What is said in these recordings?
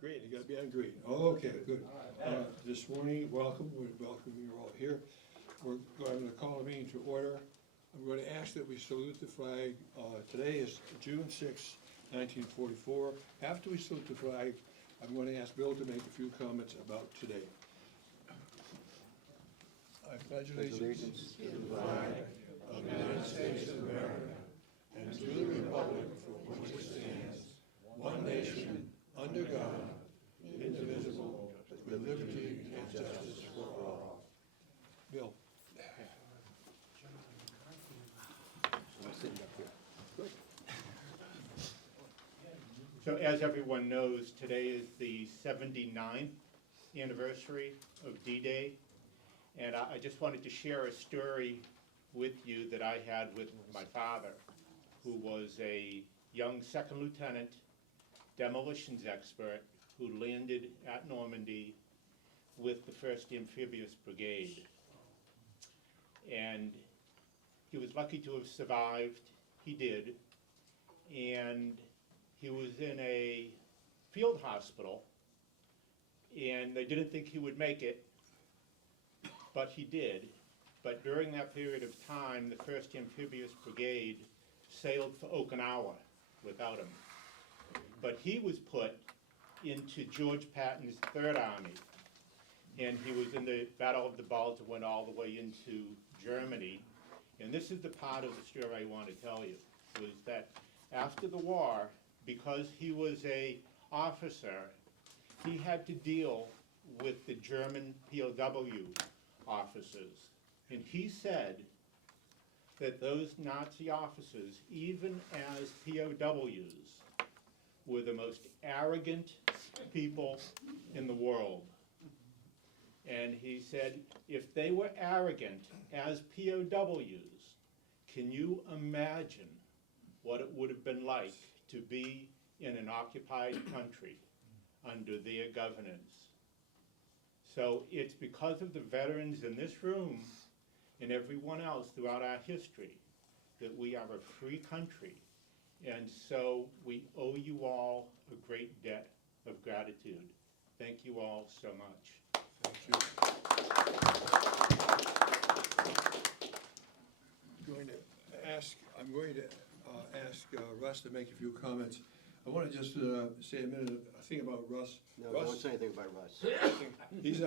Green, you gotta be on green. Okay, good. This morning, welcome, we welcome you all here. We're going to call the meeting to order. I'm going to ask that we salute the flag. Today is June 6, 1944. After we salute the flag, I'm going to ask Bill to make a few comments about today. I pledge allegiance to the flag of the United States of America and to the republic for which it stands, one nation, under God, indivisible, with liberty and justice for all. Bill. So as everyone knows, today is the 79th anniversary of D-Day, and I just wanted to share a story with you that I had with my father, who was a young second lieutenant, demolitions expert, who landed at Normandy with the 1st Amphibious Brigade. And he was lucky to have survived. He did. And he was in a field hospital, and they didn't think he would make it, but he did. But during that period of time, the 1st Amphibious Brigade sailed for Okinawa without him. But he was put into George Patton's 3rd Army, and he was in the Battle of the Bulge and went all the way into Germany. And this is the part of the story I want to tell you, was that after the war, because he was a officer, he had to deal with the German POW officers. And he said that those Nazi officers, even as POWs, were the most arrogant people in the world. And he said, if they were arrogant as POWs, can you imagine what it would have been like to be in an occupied country under their governance? So it's because of the veterans in this room and everyone else throughout our history that we are a free country. And so we owe you all a great debt of gratitude. Thank you all so much. Thank you. I'm going to ask Russ to make a few comments. I want to just say a minute, a thing about Russ. No, Russ, don't say anything about Russ. he is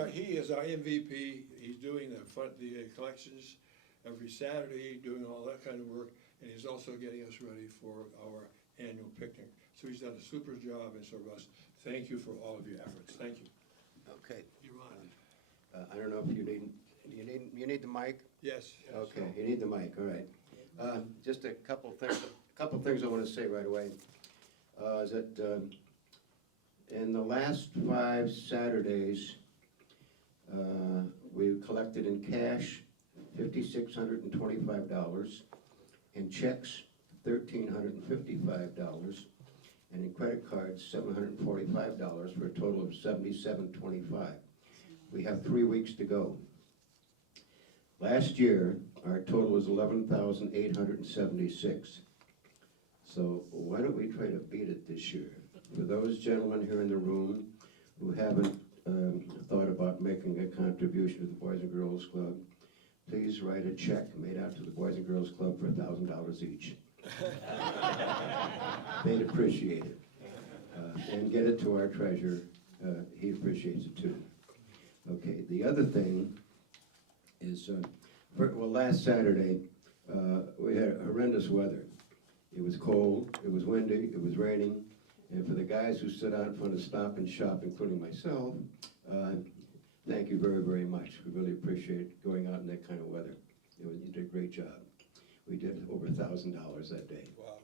our MVP. He's doing the collections every Saturday, doing all that kind of work, and he's also getting us ready for our annual picnic. So he's done a super job, and so Russ, thank you for all of your efforts. Thank you. Okay. You're on. I don't know if you need the mic? Yes. Okay, you need the mic, all right. Just a couple things I want to say right away. Is that in the last 5 Saturdays, we collected in cash $5,625, in checks $1,355, and in credit cards $745 for a total of $7,725. We have 3 weeks to go. Last year, our total was $11,876. So why don't we try to beat it this year? For those gentlemen here in the room who haven't thought about making a contribution to the Boys and Girls Club, please write a check made out to the Boys and Girls Club for $1,000 each. They'd appreciate it. And get it to our treasurer. He appreciates it too. Okay, the other thing is, last Saturday, we had horrendous weather. It was cold, it was windy, it was raining, and for the guys who stood out in front of Stop and Shop, including myself, thank you very, very much. We really appreciate going out in that kind of weather. You did a great job. We did over $1,000 that day. Wow.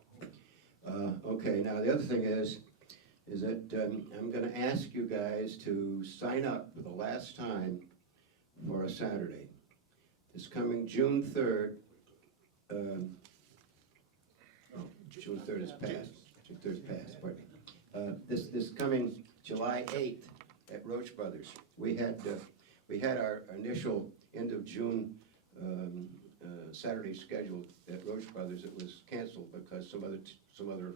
Okay, now the other thing is that I'm going to ask you guys to sign up for the last time for a Saturday. This coming June 3rd, June 3rd is past. June 3rd is past, pardon me. This coming July 8th at Roach Brothers, we had our initial end of June Saturday scheduled at Roach Brothers. It was canceled because some other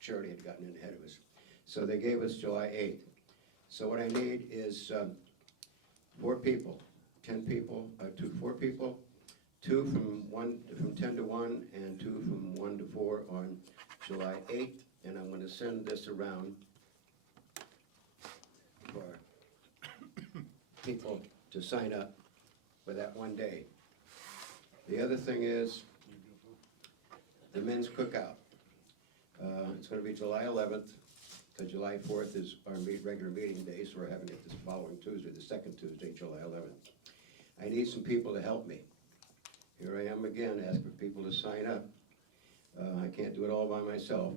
charity had gotten in ahead of us. So they gave us July 8th. So what I need is 4 people, 10 people, 4 people, 2 from 10 to 1, and 2 from 1 to 4 on July 8th, and I'm gonna send this around for people to sign up for that one day. The other thing is the men's cookout. It's gonna be July 11th, because July 4th is our regular meeting day, so we're having it this following Tuesday, the second Tuesday, July 11th. I need some people to help me. Here I am again, asking for people to sign up. I can't do it all by myself.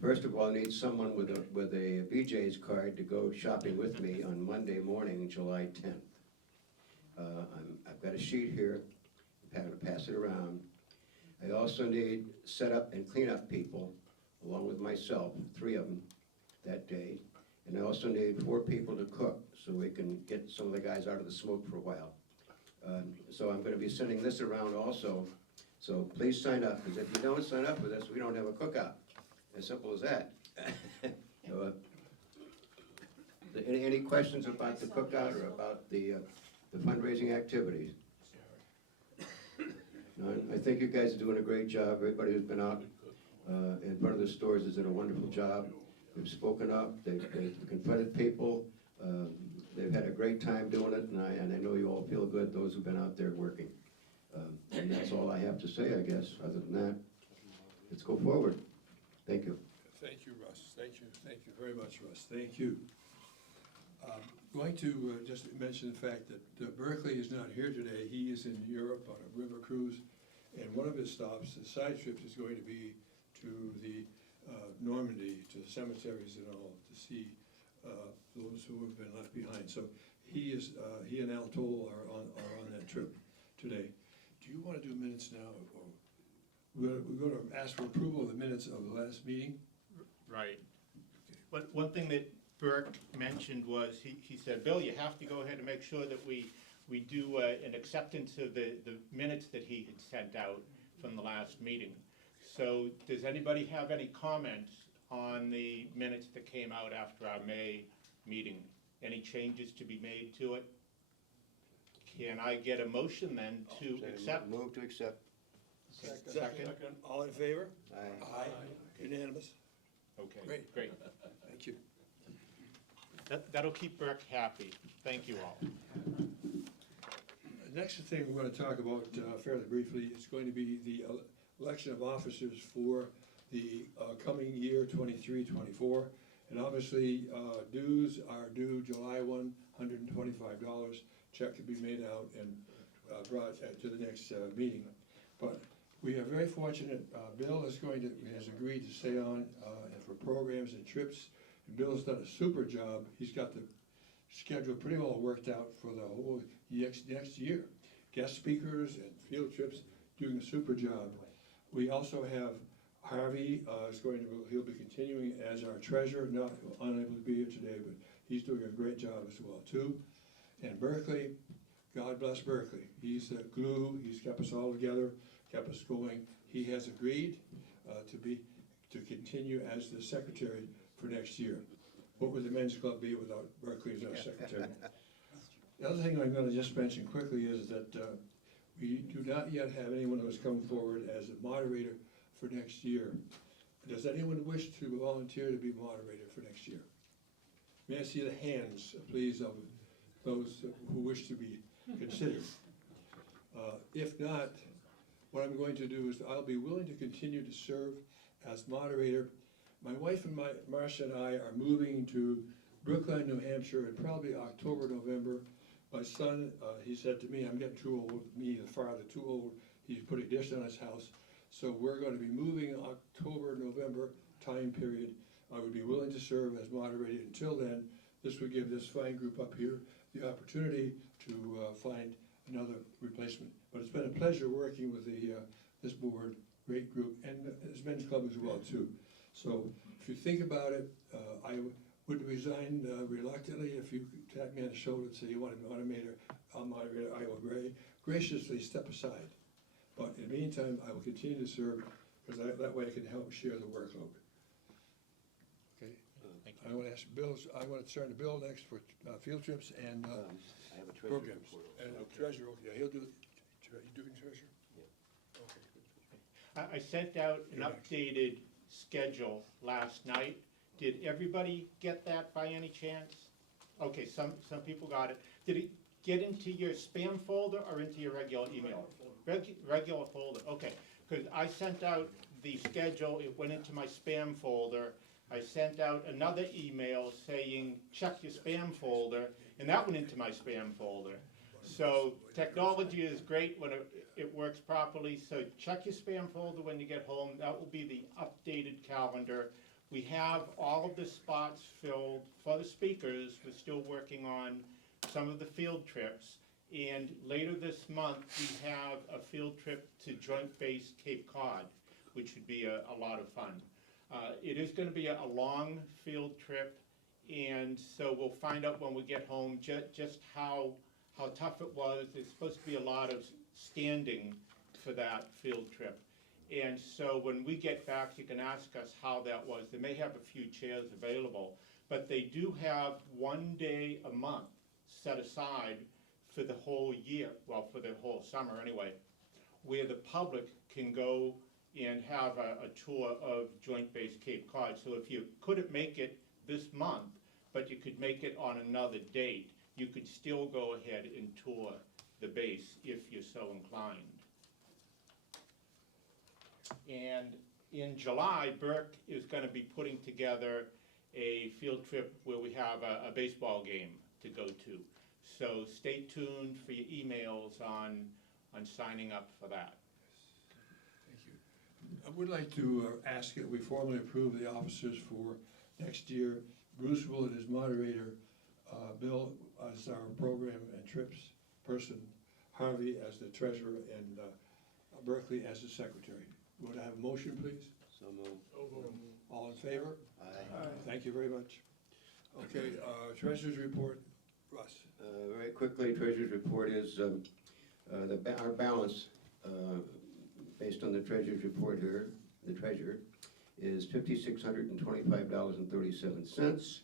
First of all, I need someone with a BJ's card to go shopping with me on Monday morning, July 10th. I've got a sheet here, I'm going to pass it around. I also need set up and clean up people, along with myself, 3 of them that day. And I also need 4 people to cook, so we can get some of the guys out of the smoke for a while. So I'm gonna be sending this around also, so please sign up, because if you don't sign up with us, we don't have a cookout. As simple as that. So, any questions about the cookout or about the fundraising activities? No, I think you guys are doing a great job. Everybody who's been out in front of the stores has done a wonderful job. They've spoken up, they've confronted people, they've had a great time doing it, and I know you all feel good, those who've been out there working. And that's all I have to say, I guess. Other than that, let's go forward. Thank you. Thank you, Russ. Thank you very much, Russ. Thank you. Going to just mention the fact that Berkeley is not here today. He is in Europe on a river cruise, and one of his stops, the side trip, is going to be to the Normandy, to the cemeteries and all, to see those who have been left behind. So he and Al Toll are on that trip today. Do you want to do minutes now? Or we're going to ask for approval of the minutes of the last meeting. Right. But one thing that Burke mentioned was, he said, Bill, you have to go ahead and make sure that we do an acceptance of the minutes that he had sent out from the last meeting. So does anybody have any comments on the minutes that came out after our May meeting? Any changes to be made to it? Can I get a motion then to accept? Move to accept. Second. All in favor? Aye. Aye. Unanimous? Okay, great. Thank you. That'll keep Burke happy. Thank you all. The next thing we're going to talk about fairly briefly is going to be the election of officers for the coming year, 23-24. And obviously, dues are due July 1, $125. Check can be made out and brought to the next meeting. But we are very fortunate. Bill has agreed to stay on for programs and trips. And Bill's done a super job. He's got the schedule pretty well worked out for the whole next year. Guest speakers and field trips, doing a super job. We also have Harvey he'll be continuing as our treasurer, not unable to be here today, but he's doing a great job as well too. And Berkeley, God bless Berkeley. He's the glue. He's kept us all together, kept us going. He has agreed to continue as the secretary for next year. What would the men's club be without Berkeley as our secretary? The other thing I'm going to just mention quickly is that we do not yet have anyone who has come forward as a moderator for next year. Does anyone wish to volunteer to be moderator for next year? May I see the hands, please, of those who wish to be considered? If not, what I'm going to do is I'll be willing to continue to serve as moderator. My wife and Marcia and I are moving to Brookline, New Hampshire in probably October, November. My son, he said to me, I'm getting too old, me, the father, too old. He's putting a dish on his house. So we're going to be moving October, November time period. I would be willing to serve as moderator. Until then, this would give this fine group up here the opportunity to find another replacement. But it's been a pleasure working with this board, great group, and this men's club as well too. So if you think about it, I would resign reluctantly. If you tap me on the shoulder and say you want a moderator, I will graciously step aside. But in the meantime, I will continue to serve, because that way I can help share the workload. Okay? Thank I want to ask Bill's, I want to turn to Bill next for field trips and I have a treasurer's programs. report. And treasurer, yeah, he'll do, you doing treasurer? Yeah. Okay, good. I sent out an You're next. updated schedule last night. Did everybody get that by any chance? Okay, some people got it. Did it get into your spam folder or into your regular email? Regular folder, okay. Because I sent out the schedule, it went into my spam folder. I sent out another email saying, check your spam folder, and that went into my spam folder. So technology is great when it works properly, so check your spam folder when you get home. That will be the updated calendar. We have all of the spots filled for the speakers. We're still working on some of the field trips. And later this month, we have a field trip to Joint Base Cape Cod, which would be a lot of fun. It is going to be a long field trip, and so we'll find out when we get home just how tough it was. There's supposed to be a lot of standing for that field trip. And so when we get back, you can ask us how that was. They may have a few chairs available, but they do have 1 day a month set aside for the whole year, well, for the whole summer anyway, where the public can go and have a tour of Joint Base Cape Cod. So if you couldn't make it this month, but you could make it on another date, you could still go ahead and tour the base if you're so inclined. And in July, Burke is going to be putting together a field trip where we have a baseball game to go to. So stay tuned for your emails on signing up for that. Thank you. I would like to ask that we formally approve the officers for next year. Bruce Willett as moderator, Bill as our program and trips person, Harvey as the treasurer, and Berkeley as the secretary. Would I have a motion, please? So moved. All in favor? Aye. Thank you very much. Okay, treasurer's report, Russ. Very quickly, treasurer's report is our balance, based on the treasurer's report here, the treasurer, is $5,625.37.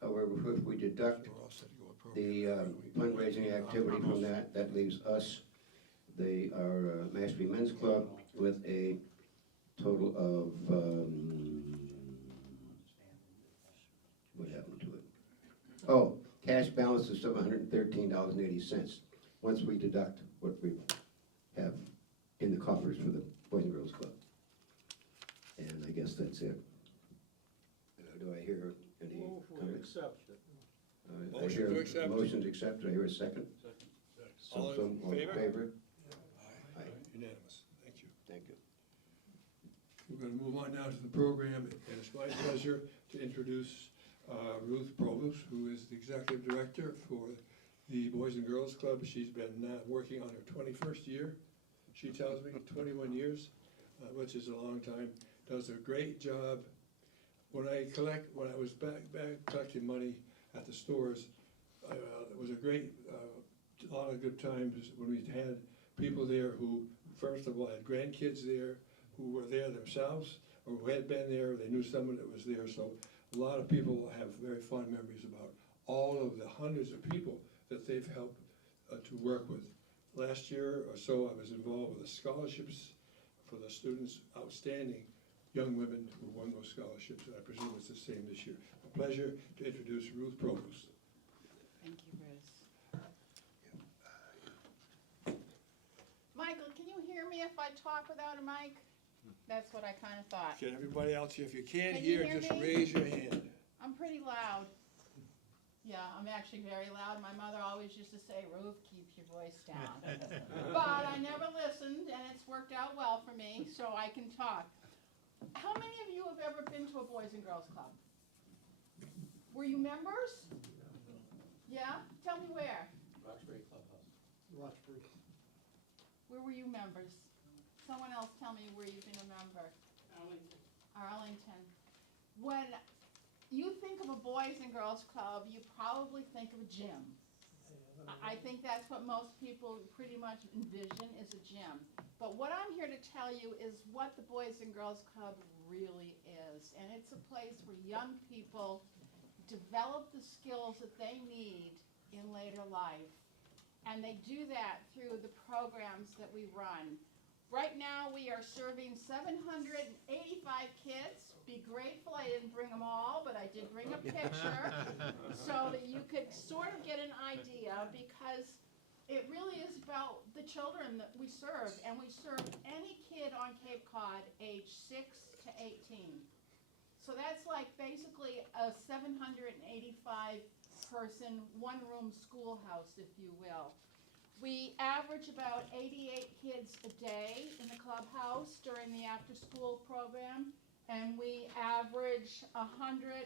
However, if we deduct We're all set to go with program. the fundraising activity from that leaves us, our Mashpee Men's Club, with a total of, what happened to it? Oh, cash balance is $713.80, once we deduct what we have in the coffers for the Boys and Girls Club. And I guess that's it. Do I hear any comments? I Motion hear to accept. Motion to accept, do I hear a second? All in All favor? Aye. Unanimous, thank you. Thank you. We're going to move on now to the program, and it's my pleasure to introduce Ruth Provost, who is the executive director for the Boys and Girls Club. She's been working on her 21st year, she tells me, 21 years, which is a long time. Does a great job. When I was back collecting money at the stores, it was a great, a lot of good times when we had people there who, first of all, had grandkids there, who were there themselves, or who had been there, they knew someone that was there, so a lot of people have very fond memories about all of the hundreds of people that they've helped to work with. Last year or so, I was involved with the scholarships for the students, outstanding young women who won those scholarships, and I presume it's the same this year. A pleasure to introduce Ruth Provost. Thank you, Bruce. Michael, can you hear me if I talk without a mic? That's what I kind of thought. Can everybody else here, if you can't Can you hear, hear just me? raise your hand. I'm pretty loud. Yeah, I'm actually very loud. My mother always used to say, Ruth, keep your voice down. But I never listened, and it's worked out well for me, so I can talk. How many of you have ever been to a Boys and Girls Club? Were you members? Yeah? Tell me where. Roxbury Clubhouse. Where were you members? Someone else tell me where you've been a member. Arlington. When you think of a Boys and Girls Club, you probably think of a gym. I think that's what most people pretty much envision is a gym. But what I'm here to tell you is what the Boys and Girls Club really is. And it's a place where young people develop the skills that they need in later life. And they do that through the programs that we run. Right now, we are serving 785 kids. Be grateful I didn't bring them all, but I did bring a picture so that you could sort of get an idea, because it really is about the children that we serve, and we serve any kid on Cape Cod age 6 to 18. So that's like basically a 785 person, one-room schoolhouse, if you will. We average about 88 kids a day in the clubhouse during the after-school program, and we average 140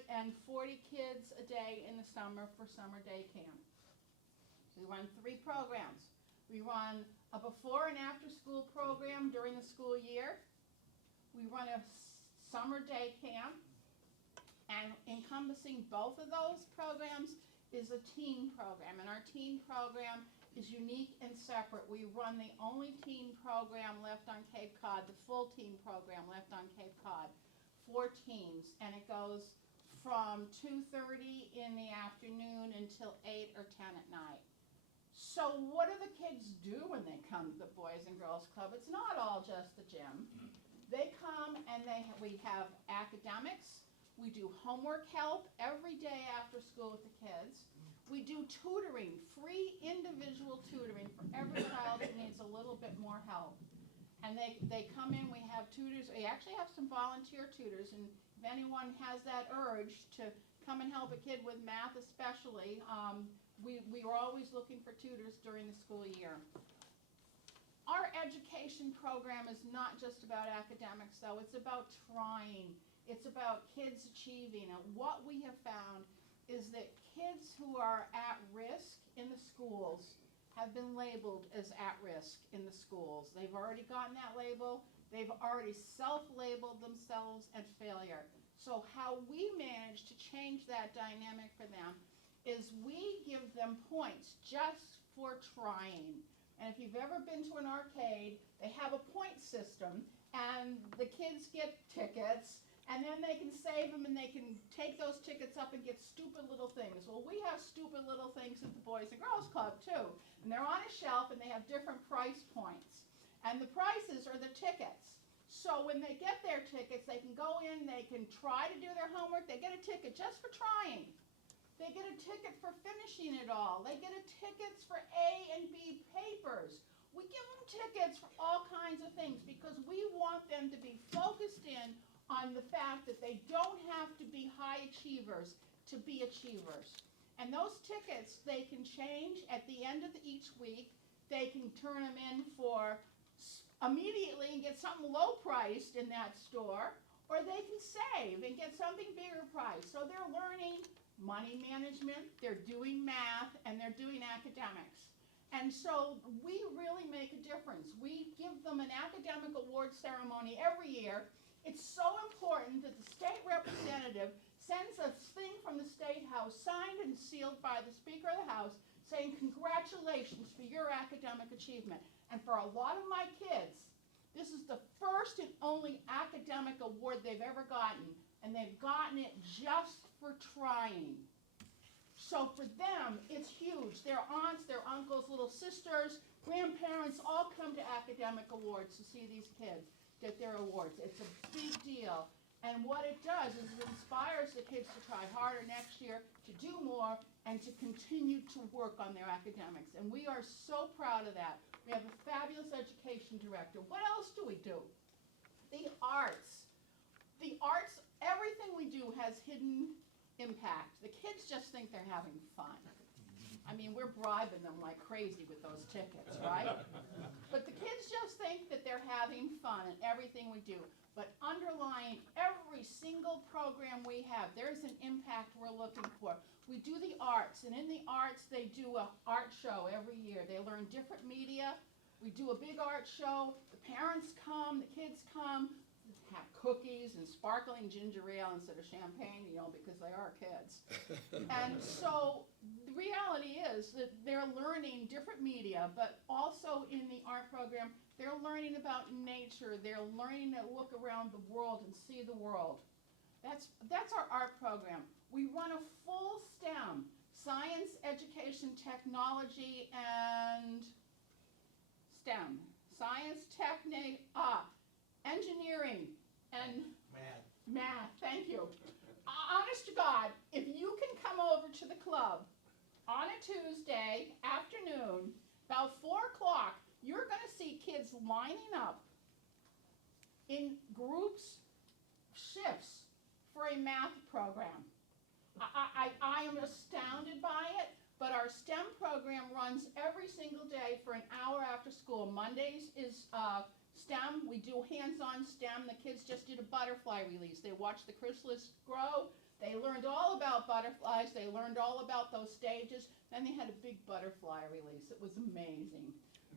kids a day in the summer for summer day camp. We run 3 programs. We run a before and after-school program during the school year. We run a summer day camp, and encompassing both of those programs is a teen program, and our teen program is unique and separate. We run the only teen program left on Cape Cod, the full teen program left on Cape Cod, for teens, and it goes from 2:30 in the afternoon until 8 or 10 at night. So what do the kids do when they come to the Boys and Girls Club? It's not all just the gym. They come and we have academics. We do homework help every day after school with the kids. We do tutoring, free individual tutoring for every child that needs a little bit more help. And they come in, we have tutors, we actually have some volunteer tutors, and if anyone has that urge to come and help a kid with math especially, we are always looking for tutors during the school year. Our education program is not just about academics though, it's about trying. It's about kids achieving, and what we have found is that kids who are at risk in the schools have been labeled as at risk in the schools. They've already gotten that label. They've already self-labeled themselves as failure. So how we manage to change that dynamic for them is we give them points just for trying. And if you've ever been to an arcade, they have a point system, and the kids get tickets, and then they can save them and they can take those tickets up and get stupid little things. Well, we have stupid little things at the Boys and Girls Club too. And they're on a shelf and they have different price points. And the prices are the tickets. So when they get their tickets, they can go in, they can try to do their homework. They get a ticket just for trying. They get a ticket for finishing it all. They get a tickets for A and B papers. We give them tickets for all kinds of things because we want them to be focused in on the fact that they don't have to be high achievers to be achievers. And those tickets, they can change at the end of each week. They can turn them in for immediately and get something low priced in that store, or they can save and get something bigger priced. So they're learning money management, they're doing math, and they're doing academics. And so we really make a difference. We give them an academic award ceremony every year. It's so important that the state representative sends a thing from the State House signed and sealed by the Speaker of the House saying congratulations for your academic achievement. And for a lot of my kids, this is the first and only academic award they've ever gotten, and they've gotten it just for trying. So for them, it's huge. Their aunts, their uncles, little sisters, grandparents all come to academic awards to see these kids get their awards. It's a big deal. And what it does is it inspires the kids to try harder next year, to do more, and to continue to work on their academics. And we are so proud of that. We have a fabulous education director. What else do we do? The arts. The arts, everything we do has hidden impact. The kids just think they're having fun. I mean, we're bribing them like crazy with those tickets, right? But the kids just think that they're having fun in everything we do. But underlying every single program we have, there's an impact we're looking for. We do the arts, and in the arts, they do an art show every year. They learn different media. We do a big art show. The parents come, the kids come, have cookies and sparkling ginger ale instead of champagne, you know, because they are kids. And so the reality is that they're learning different media, but also in the art program, they're learning about nature. They're learning to look around the world and see the world. That's our art program. We run a full STEM, science, education, technology, and STEM. Science, engineering, and math, thank you. Honest to God, if you can come over to the club on a Tuesday afternoon, about 4 o'clock, you're gonna see kids lining up in groups, shifts, for a math program. I am astounded by it, but our STEM program runs every single day for an hour after school. Mondays is STEM. We do hands-on STEM. The kids just did a butterfly release. They watched the chrysalis grow. They learned all about butterflies. They learned all about those stages. Then they had a big butterfly release. It was amazing.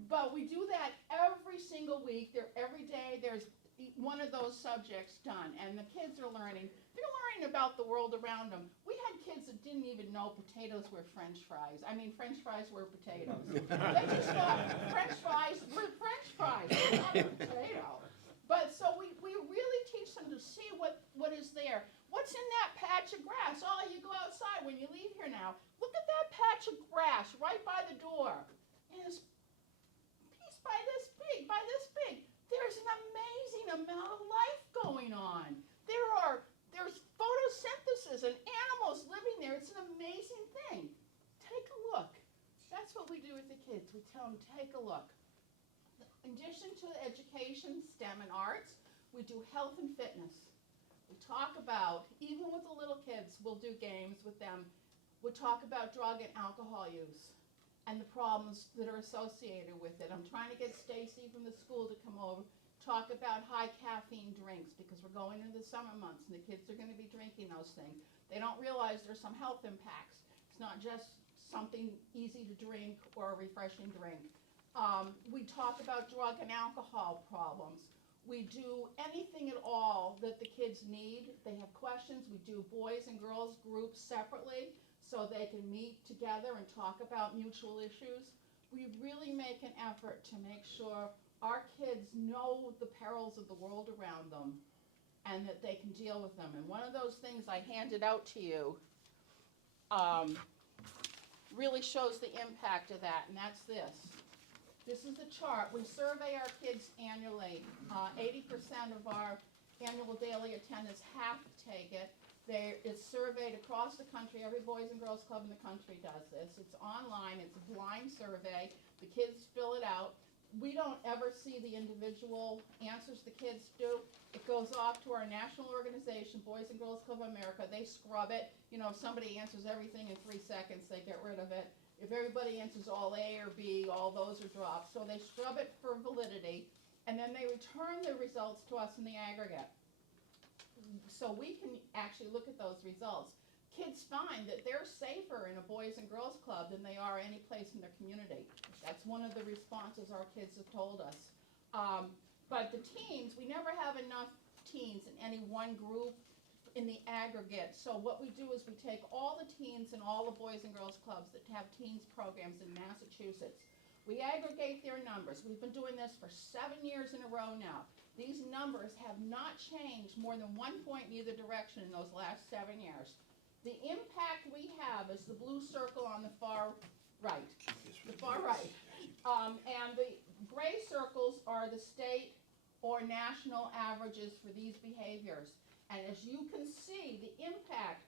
But we do that every single week. Every day there's one of those subjects done, and the kids are learning. They're learning about the world around them. We had kids that didn't even know potatoes were French fries. I mean, French fries were potatoes. They just thought French fries were French fries, not a potato. But so we really teach them to see what is there. What's in that patch of grass? Oh, you go outside when you leave here now. Look at that patch of grass right by the door. And it's a piece by this big, by this big. There's an amazing amount of life going on. There's photosynthesis and animals living there. It's an amazing thing. Take a look. That's what we do with the kids. We tell them, take a look. In addition to education, STEM, and arts, we do health and fitness. We talk about, even with the little kids, we'll do games with them. We talk about drug and alcohol use and the problems that are associated with it. I'm trying to get Stacy from the school to come over, talk about high caffeine drinks, because we're going into the summer months and the kids are going to be drinking those things. They don't realize there's some health impacts. It's not just something easy to drink or a refreshing drink. We talk about drug and alcohol problems. We do anything at all that the kids need. They have questions. We do boys and girls groups separately so they can meet together and talk about mutual issues. We really make an effort to make sure our kids know the perils of the world around them and that they can deal with them. And one of those things I handed out to you really shows the impact of that, and that's this. This is a chart. We survey our kids annually. 80% of our annual daily attendants have to take it. It's surveyed across the country. Every Boys and Girls Club in the country does this. It's online. It's a blind survey. The kids fill it out. We don't ever see the individual answers the kids do. It goes off to our national organization, Boys and Girls Club of America. They scrub it. You know, if somebody answers everything in 3 seconds, they get rid of it. If everybody answers all A or B, all those are dropped. So they scrub it for validity, and then they return the results to us in the aggregate. So we can actually look at those results. Kids find that they're safer in a Boys and Girls Club than they are any place in their community. That's one of the responses our kids have told us. But the teens, we never have enough teens in any one group in the aggregate. So what we do is we take all the teens in all the Boys and Girls Clubs that have teens programs in Massachusetts. We aggregate their numbers. We've been doing this for 7 years in a row now. These numbers have not changed more than 1 point in either direction in those last 7 years. The impact we have is the blue circle on the far right. The far right. And the gray circles are the state or national averages for these behaviors. And as you can see, the impact,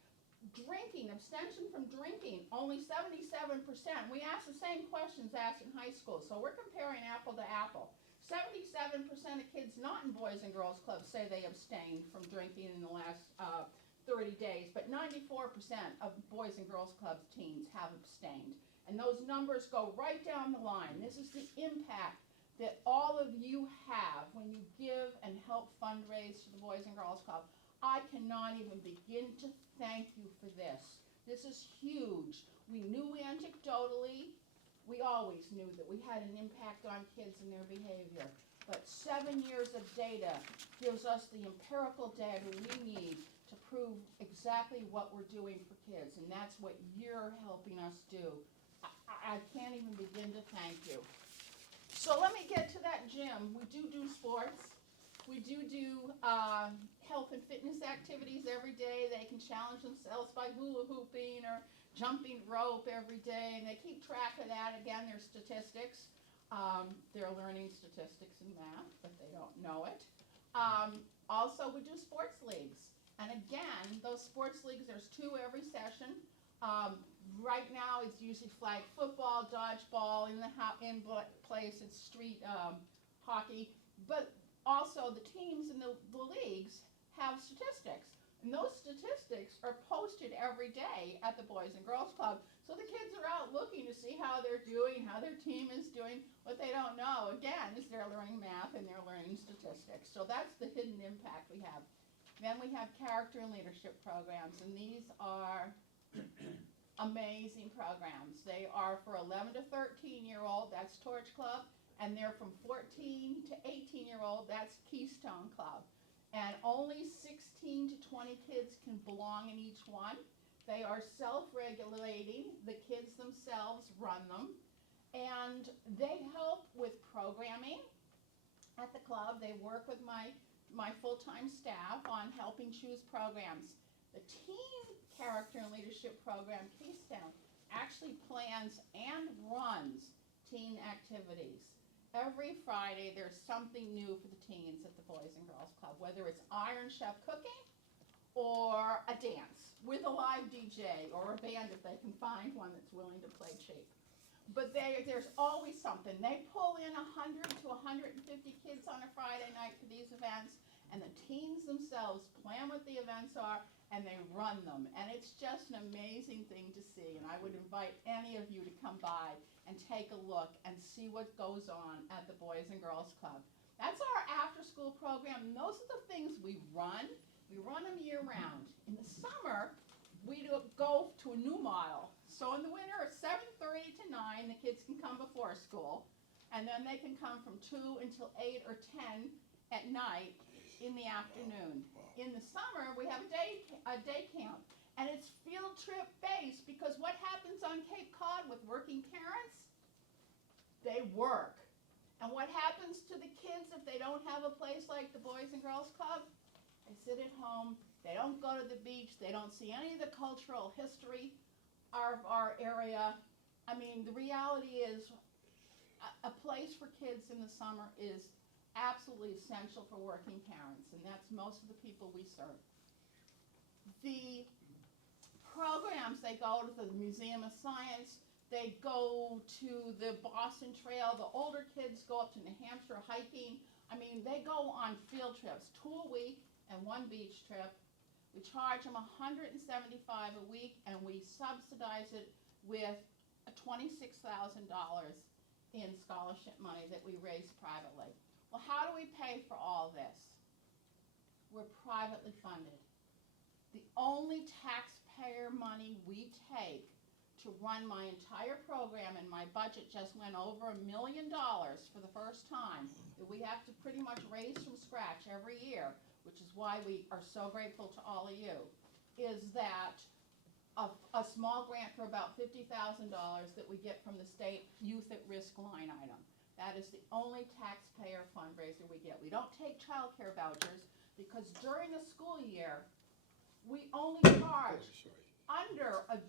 drinking, abstention from drinking, only 77%. We ask the same questions asked in high school, so we're comparing apple to apple. 77% of kids not in Boys and Girls Clubs say they abstained from drinking in the last 30 days, but 94% of Boys and Girls Clubs teens have abstained. And those numbers go right down the line. This is the impact that all of you have when you give and help fundraise to the Boys and Girls Club. I cannot even begin to thank you for this. This is huge. We knew anecdotally, we always knew that we had an impact on kids and their behavior. But 7 years of data gives us the empirical data we need to prove exactly what we're doing for kids. And that's what you're helping us do. I can't even begin to thank you. So let me get to that gym. We do sports. We do health and fitness activities every day. They can challenge themselves by hula hooping or jumping rope every day, and they keep track of that. Again, there's statistics. They're learning statistics and math, but they don't know it. Also, we do sports leagues. And again, those sports leagues, there's 2 every session. Right now, it's usually flag football, dodgeball. In place, it's street hockey. But also, the teams in the leagues have statistics. And those statistics are posted every day at the Boys and Girls Club. So the kids are out looking to see how they're doing, how their team is doing. What they don't know, again, is they're learning math and they're learning statistics. So that's the hidden impact we have. Then we have character and leadership programs, and these are amazing programs. They are for 11 to 13-year-old, that's Torch Club, and they're from 14 to 18-year-old, that's Keystone Club. And only 16 to 20 kids can belong in each one. They are self-regulating. The kids themselves run them. And they help with programming at the club. They work with my full-time staff on helping choose programs. The teen character and leadership program, Keystone, actually plans and runs teen activities. Every Friday, there's something new for the teens at the Boys and Girls Club, whether it's Iron Chef cooking or a dance with a live DJ or a band if they can find one that's willing to play cheap. But there's always something. They pull in 100 to 150 kids on a Friday night for these events, and the teens themselves plan what the events are, and they run them. And it's just an amazing thing to see, and I would invite any of you to come by and take a look and see what goes on at the Boys and Girls Club. That's our after-school program, and those are the things we run. We run them year-round. In the summer, we go to a new model. So in the winter, it's 7:30 to 9, the kids can come before school, and then they can come from 2 until 8 or 10 at night in the afternoon. In the summer, we have a day camp, and it's field trip based, because what happens on Cape Cod with working parents? They work. And what happens to the kids if they don't have a place like the Boys and Girls Club? They sit at home, they don't go to the beach, they don't see any of the cultural history of our area. I mean, the reality is a place for kids in the summer is absolutely essential for working parents, and that's most of the people we serve. The programs, they go to the Museum of Science, they go to the Boston Trail, the older kids go up to New Hampshire hiking. I mean, they go on field trips, 2 a week and 1 beach trip. We charge them $175 a week, and we subsidize it with $26,000 in scholarship money that we raise privately. Well, how do we pay for all this? We're privately funded. The only taxpayer money we take to run my entire program, and my budget just went over $1 million for the first time, that we have to pretty much raise from scratch every year, which is why we are so grateful to all of you, is that a small grant for about $50,000 that we get from the state youth at risk line item. That is the only taxpayer fundraiser we get. We don't take child care vouchers, because during the school year, we only charge under $1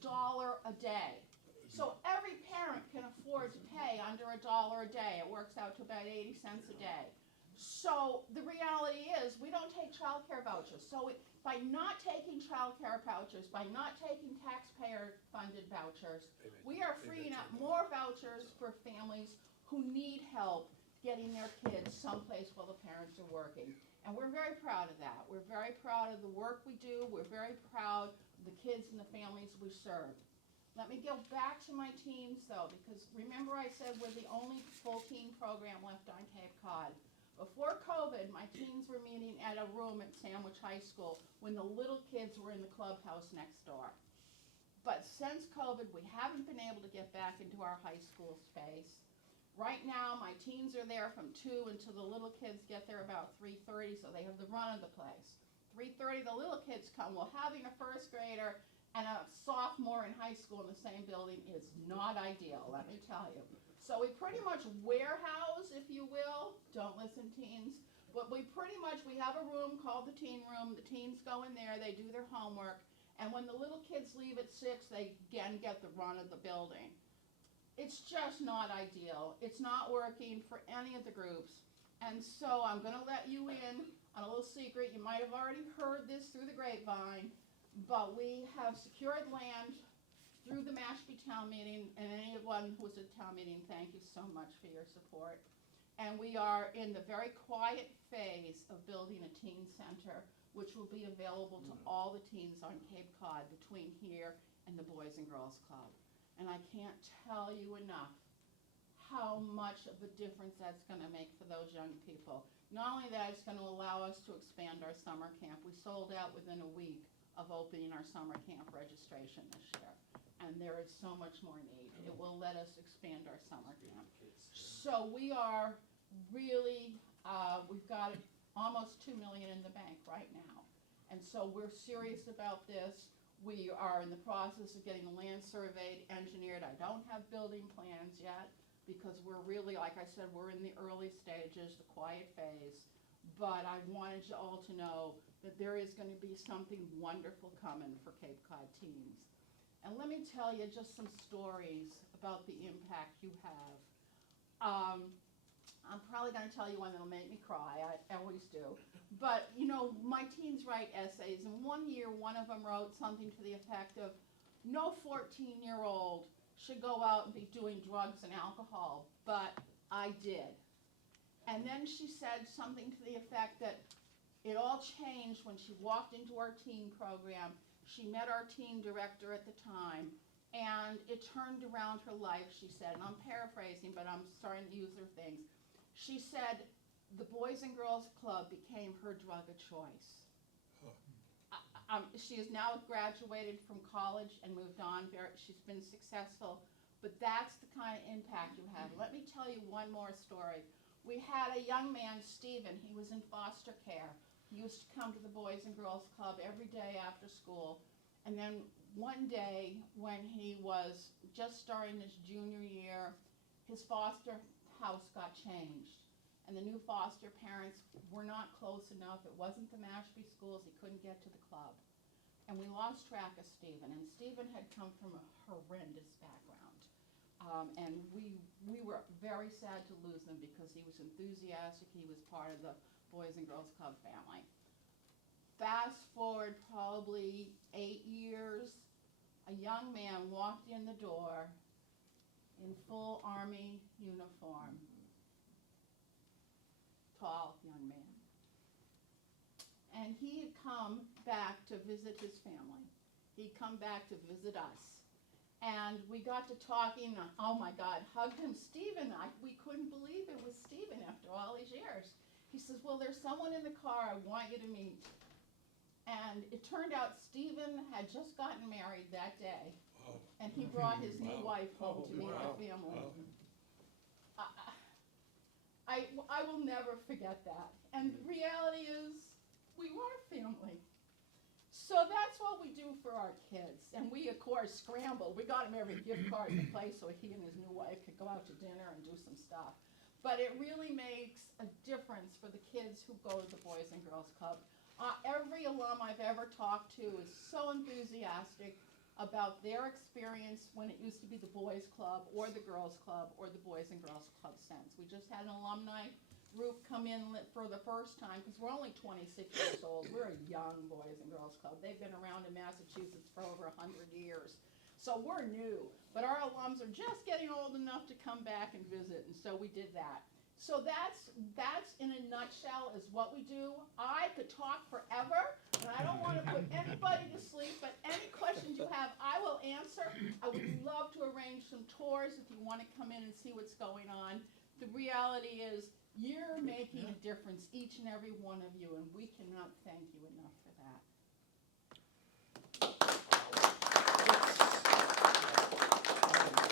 a day. So every parent can afford to pay under $1 a day. It works out to about 80 cents a day. So the reality is, we don't take child care vouchers. So by not taking child care vouchers, by not taking taxpayer-funded vouchers, we are freeing up more vouchers for families who need help getting their kids someplace while the parents are working. And we're very proud of that. We're very proud of the work we do. We're very proud of the kids and the families we serve. Let me go back to my teens, though, because remember I said we're the only full teen program left on Cape Cod. Before COVID, my teens were meeting at a room at Sandwich High School when the little kids were in the clubhouse next door. But since COVID, we haven't been able to get back into our high school space. Right now, my teens are there from 2 until the little kids get there about 3:30, so they have the run of the place. 3:30, the little kids come. Well, having a first grader and a sophomore in high school in the same building is not ideal, let me tell you. So we pretty much warehouse, if you will, don't listen teens, But we pretty much, we have a room called the teen room. The teens go in there, they do their homework, and when the little kids leave at 6, they again get the run of the building. It's just not ideal. It's not working for any of the groups. And so I'm gonna let you in on a little secret. You might have already heard this through the grapevine, but we have secured land through the Mashpee town meeting, and anyone who was at town meeting, thank you so much for your support. And we are in the very quiet phase of building a teen center, which will be available to all the teens on Cape Cod between here and the Boys and Girls Club. And I can't tell you enough how much of a difference that's gonna make for those young people. Not only that, it's gonna allow us to expand our summer camp. We sold out within a week of opening our summer camp registration this year. And there is so much more need. It will let us expand our summer camp. So we are really, we've got almost 2 million in the bank right now. And so we're serious about this. We are in the process of getting the land surveyed, engineered. I don't have building plans yet because we're really, like I said, we're in the early stages, the quiet phase. But I wanted you all to know that there is going to be something wonderful coming for Cape Cod teens. And let me tell you just some stories about the impact you have. I'm probably going to tell you one that'll make me cry. I always do. But, you know, my teens write essays, and one year one of them wrote something to the effect of, no 14-year-old should go out and be doing drugs and alcohol, but I did. And then she said something to the effect that it all changed when she walked into our teen program. She met our teen director at the time, and it turned around her life, she said. And I'm paraphrasing, but I'm starting to use her things. She said the Boys and Girls Club became her drug of choice. She has now graduated from college and moved on. She's been successful, but that's the kind of impact you have. Let me tell you one more story. We had a young man, Stephen. He was in foster care. He used to come to the Boys and Girls Club every day after school. And then one day when he was just starting his junior year, his foster house got changed. And the new foster parents were not close enough. It wasn't the Mashpee schools. He couldn't get to the club. And we lost track of Stephen. And Stephen had come from a horrendous background. And we were very sad to lose him because he was enthusiastic. He was part of the Boys and Girls Club family. Fast forward probably 8 years, a young man walked in the door in full Army uniform. Tall young man. And he had come back to visit his family. He'd come back to visit us. And we got to talking, oh my God, hugged him. Stephen, we couldn't believe it was Stephen after all these years. He says, well, there's someone in the car I want you to meet. And it turned out Stephen had just gotten married that day. Wow. And he brought his new Wow. wife home to meet the family. I will never forget that. And the reality is, we are family. So that's what we do for our kids. And we, of course, scrambled. We got him every gift card in the place so he and his new wife could go out to dinner and do some stuff. But it really makes a difference for the kids who go to the Boys and Girls Club. Every alum I've ever talked to is so enthusiastic about their experience when it used to be the Boys Club or the Girls Club or the Boys and Girls Club since. We just had an alumni group come in for the first time because we're only 26 years old. We're a young Boys and Girls Club. They've been around in Massachusetts for over 100 years. So we're new, but our alums are just getting old enough to come back and visit, and so we did that. So that's in a nutshell is what we do. I could talk forever, and I don't want to put anybody to sleep, but any questions you have, I will answer. I would love to arrange some tours if you want to come in and see what's going on. The reality is you're making a difference, each and every one of you, and we cannot thank you enough for that.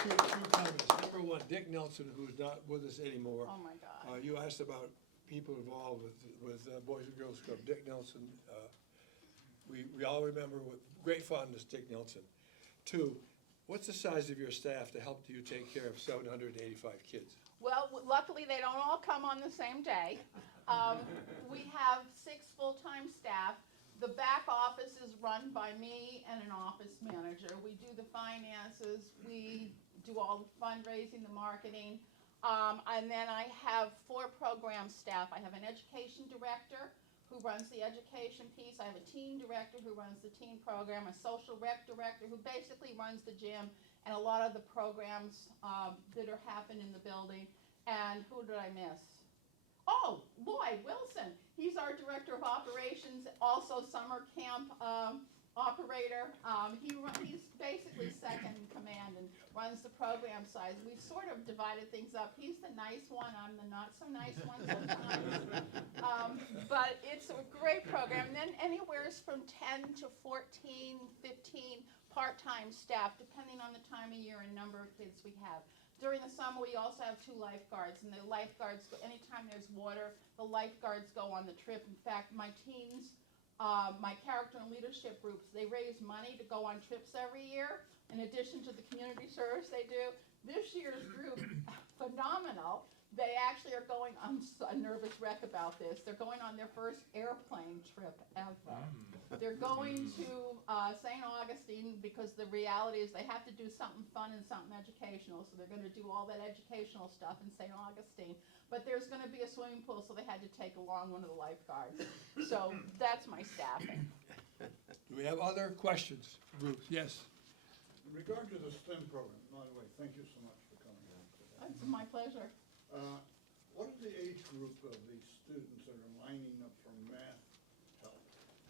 Two comments. Number one, Dick Nelson, who's not with us anymore. Oh, my God. You asked about people involved with Boys and Girls Club. Dick Nelson, we all remember with great fondness Dick Nelson. Two, what's the size of your staff to help you take care of 785 kids? Well, luckily they don't all come on the same day. We have 6 full-time staff. The back office is run by me and an office manager. We do the finances, we do all the fundraising, the marketing. And then I have 4 program staff. I have an education director who runs the education piece. I have a teen director who runs the teen program, a social rec director who basically runs the gym and a lot of the programs that are happening in the building. And who did I miss? Oh, Lloyd Wilson. He's our director of operations, also summer camp operator. He's basically second in command and runs the program side. We've sort of divided things up. He's the nice one, I'm the not so nice one sometimes. But it's a great program. And then anywhere from 10 to 14, 15 part-time staff, depending on the time of year and number of kids we have. During the summer, we also have 2 lifeguards, and the lifeguards, anytime there's water, the lifeguards go on the trip. In fact, my teens, my character and leadership groups, they raise money to go on trips every year, in addition to the community service they do. This year's group, phenomenal. They actually are going, I'm a nervous wreck about this, they're going on their first airplane trip ever. They're going to St. Augustine because the reality is they have to do something fun and something educational, so they're going to do all that educational stuff in St. Augustine. But there's going to be a swimming pool, so they had to take along one of the lifeguards. So that's my staffing. Do we have other questions? Ruth, yes. In regard to the STEM program, by the way, thank you so much for coming out today. It's my pleasure. What is the age group of the students that are lining up for math help?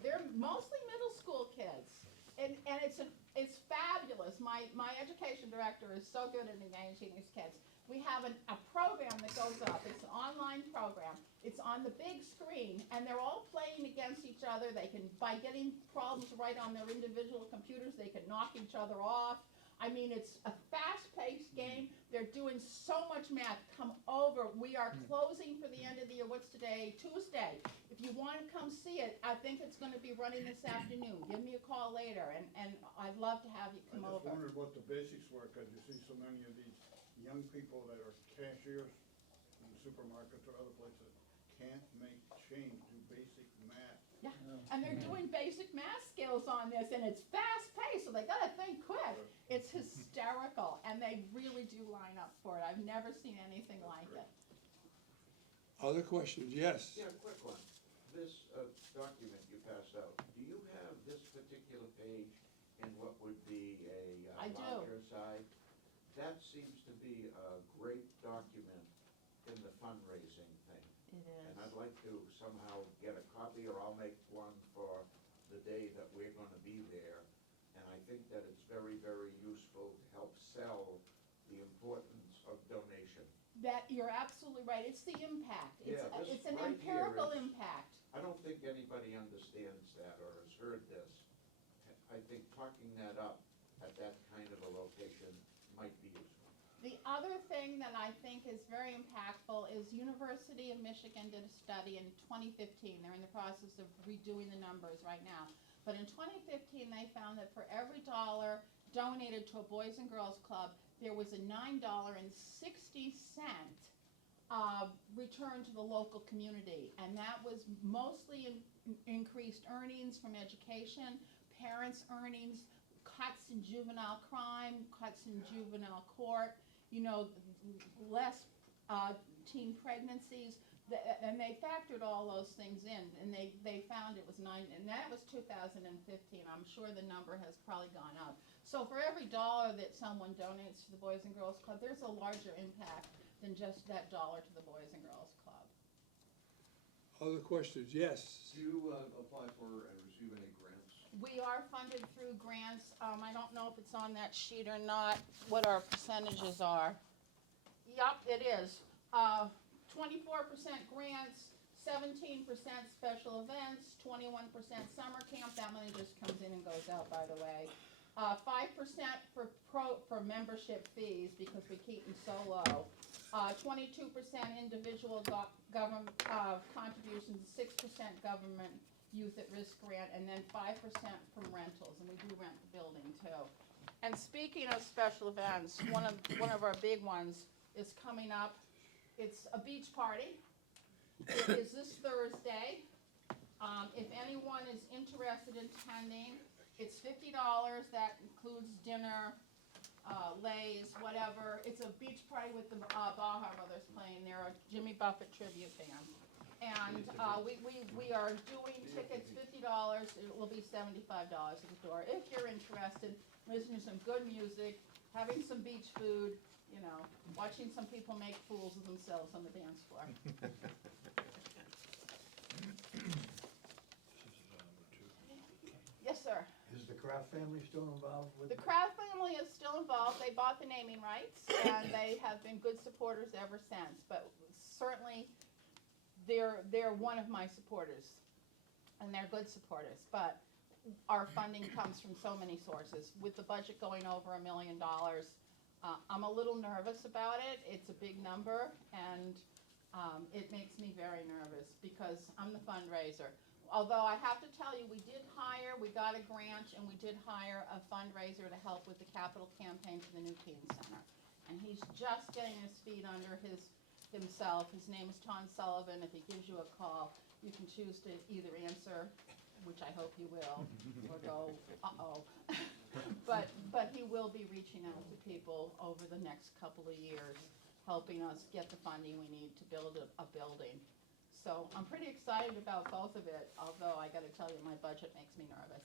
They're mostly middle school kids, and it's fabulous. My education director is so good at engaging these kids. We have a program that goes up. It's an online program. It's on the big screen, and they're all playing against each other. They can, by getting problems right on their individual computers, they can knock each other off. I mean, it's a fast-paced game. They're doing so much math. Come over. We are closing for the end of the year. What's today? Tuesday. If you want to come see it, I think it's going to be running this afternoon. Give me a call later, and I'd love to have you come I just over. wondered what the basics were, because you see so many of these young people that are cashiers in supermarkets or other places can't make change, do basic math. Yeah, and they're doing basic math skills on this, and it's fast-paced, so they got to think quick. It's hysterical, and they really do line up for it. I've never seen anything like it. Other questions? Yes. Yeah, quick one. This document you passed out, do you have this particular page in what would be a I do. larger size? That seems to be a great document in the fundraising thing. It is. And I'd like to somehow get a copy, or I'll make one for the day that we're gonna be there. And I think that it's very, very useful to help sell the importance of donation. That, you're absolutely right. It's the impact. Yeah, this It's an right here empirical is- impact. I don't think anybody understands that or has heard this. I think talking that up at that kind of a location might be useful. The other thing that I think is very impactful is University of Michigan did a study in 2015. They're in the process of redoing the numbers right now. But in 2015, they found that for every dollar donated to a Boys and Girls Club, there was a $9.60 return to the local community. And that was mostly increased earnings from education, parents' earnings, cuts in juvenile crime, cuts in juvenile court, you know, less teen pregnancies, and they factored all those things in, and they found it was and that was 2015. I'm sure the number has probably gone up. So for every dollar that someone donates to the Boys and Girls Club, there's a larger impact than just that dollar to the Boys and Girls Club. Other questions? Yes. Do you apply for and receive any grants? We are funded through grants. I don't know if it's on that sheet or not, what our percentages are. Yup, it is. 24% grants, 17% special events, 21% summer camp. That money just comes in and goes out, by the way. 5% for membership fees because we keep them so low. 22% individual government contributions, 6% government youth at risk grant, and then 5% from rentals, and we do rent the building too. And speaking of special events, one of our big ones is coming up. It's a beach party, It is this Thursday. If anyone is interested in attending, it's $50. That includes dinner, lays, whatever. It's a beach party with the Baja Brothers playing. They're a Jimmy Buffett tribute band. And we are doing tickets $50. It will be $75 at the door. If you're interested, listening to some good music, having some beach food, you know, watching some people make fools of themselves on the dance floor. Yes, sir. Is the Kraft family still involved with? The Kraft family is still involved. They bought the naming rights, and they have been good supporters ever since. But certainly, they're one of my supporters, and they're good supporters. But our funding comes from so many sources. With the budget going over $1 million, I'm a little nervous about it. It's a big number, and it makes me very nervous because I'm the fundraiser. Although I have to tell you, we got a grant, and we did hire a fundraiser to help with the capital campaign for the new teen center. And he's just getting his feet under himself. His name is Tom Sullivan. If he gives you a call, you can choose to either answer, which I hope you will, or go, uh-oh. But he will be reaching out to people over the next couple of years, helping us get the funding we need to build a building. So I'm pretty excited about both of it, although I gotta tell you, my budget makes me nervous.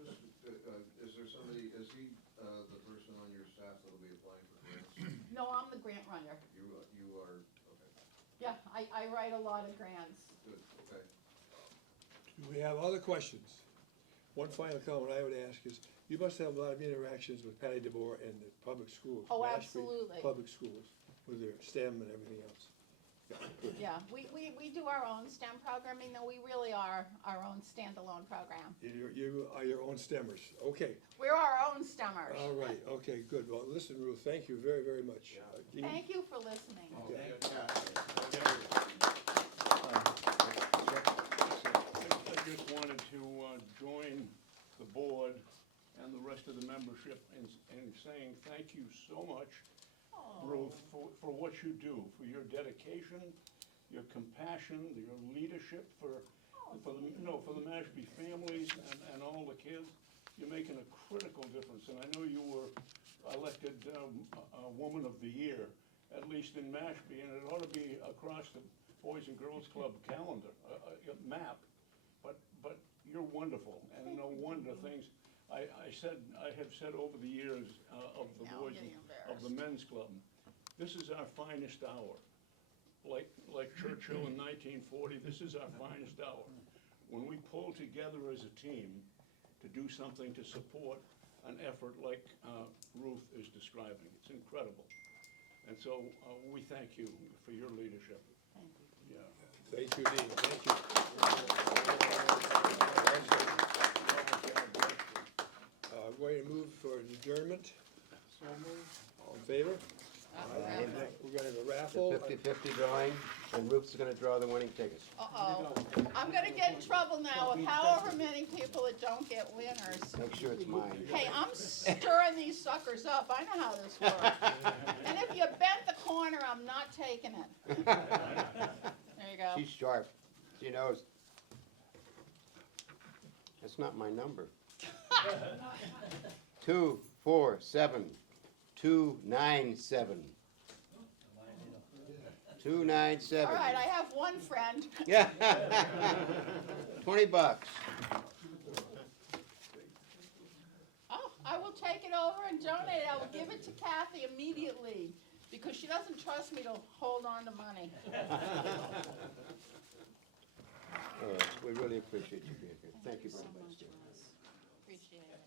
Just, is there somebody, is he, the person on your staff that'll be applying for grants? No, I'm the grant writer. You are, okay, Yeah, I write a lot of grants. good, okay. Do we have other questions? One final comment I would ask is, you must have a lot of interactions with Patty DeBoer and the public schools. Oh, Mashpee absolutely. Public schools, with their STEM and everything else. Yeah, good. Yeah, we do our own STEM programming, though we really are our own standalone program. You are your own STEMers, okay. We're our own STEMers. All right, okay, good. Well, listen, Ruth, thank you very, very much. Dean? Thank you for listening. I just wanted to join the board and the rest of the membership in saying thank you so much, Ruth, for what you do, for your dedication, your compassion, your leadership for the Mashpee families and all the kids. You're making a critical difference, and I know you were elected Woman of the Year, at least in Mashpee, and it ought to be across the Boys and Girls Club calendar, map. But you're wonderful, and no wonder things. I have said over the years of the Now I'm boys getting of the men's club, this is our finest hour. Like Churchill in 1940, this is our finest hour. When we pull together as a team to do something to support an effort like Ruth is describing, it's incredible. And so we thank you for your leadership. Thank you. Yeah. Thank you, Dean, thank you. I'm going to move for adjournment. So moved. All in favor? Aye. We're gonna have a raffle. 50-50 drawing, and Ruth's gonna draw the winning tickets. Uh-oh. I'm gonna get in trouble now with however many people that don't get winners. Make sure it's mine. Hey, I'm stirring these suckers up. I know how this works. And if you bent the corner, I'm not taking it. There you go. She's sharp. She knows. That's not my number. 2, 4, 7, 297. 297. All right, I have one friend. Yeah. $20. Oh, I will take it over and donate it. I will give it to Kathy immediately because she doesn't trust me to hold on to money. We really appreciate you being here. Thank you very so much. much, Russ. Appreciate it.